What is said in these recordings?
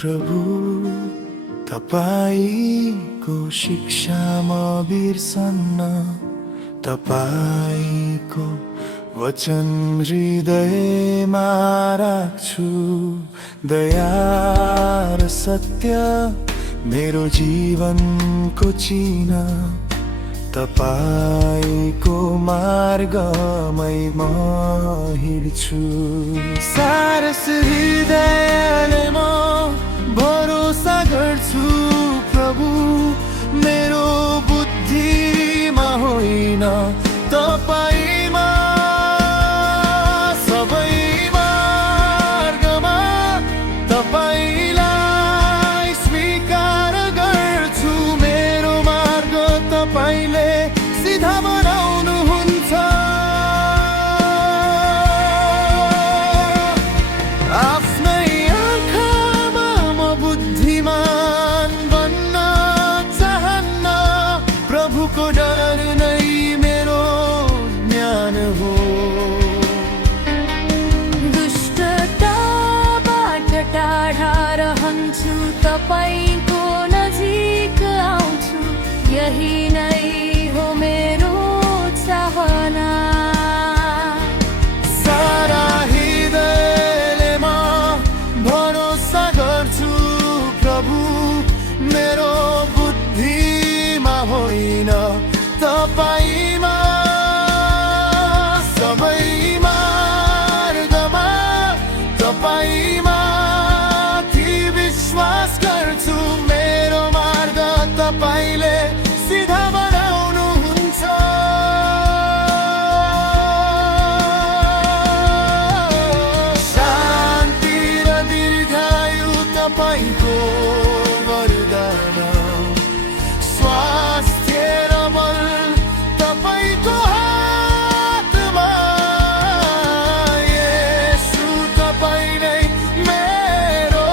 प्रभु तपाईको शिक्षा म बिर्सन्न, तपाईको वचन हृदयमा राख्छु। दया र सत्य मेरो जीवनको चिन्ह, तपाईको मार्गमै म हिँड्छु। सारस हृदयले म भरोसा गर्छु प्रभु, मेरो बुद्धिमा होइन तपाईमा। सबै मार्गमा तपाईलाई स्वीकार गर्छु, मेरो मार्ग तपाईले सिधा बनाउनुहुन्छ। आफ्नै आँखामा म बुद्धिमान बन्न चाहन्न, प्रभुको डर नै मेरो ज्ञान हो। दुष्टताबाट टाढा रहन्छु, तपाईको नजिक आउँछु, यही नै हो मेरो चाहना। सारा हृदयले म भरोसा गर्छु प्रभु, मेरो बुद्धिमा होइन तपाईमा। सबै मार्गमा तपाईमाथि विश्वास गर्छु, मेरो मार्ग तपाईले सिधा बनाउनुहुन्छ। शान्ति र दीर्घायु तपाईको वरदान, स्वास्थ्य र बल तपाईको हातमा। येशू तपाईँ नै मेरो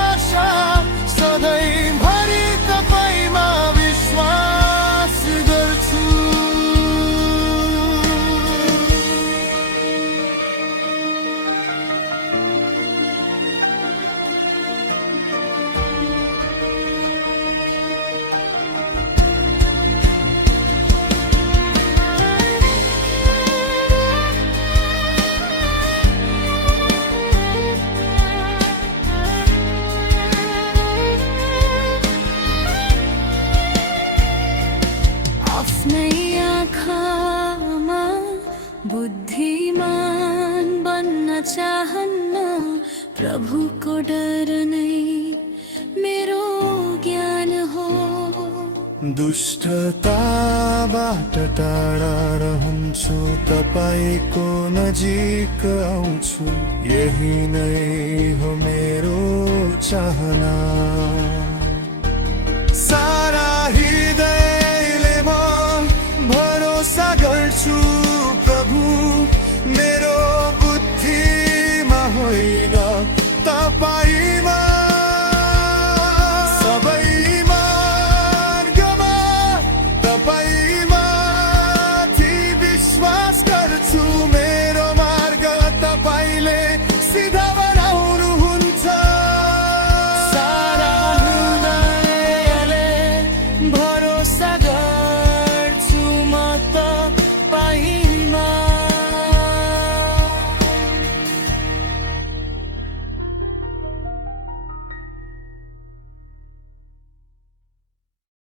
आशा, सधैँभरि तपाईमा विश्वास गर्छु। आफ्नै आँखामा बुद्धिमान बन्न चाहन्न, प्रभुको डर नै मेरो ज्ञान हो। दुष्टताबाट टाढा रहन्छु, तपाईको नजिक आउँछु, यही नै हो मेरो चाहना।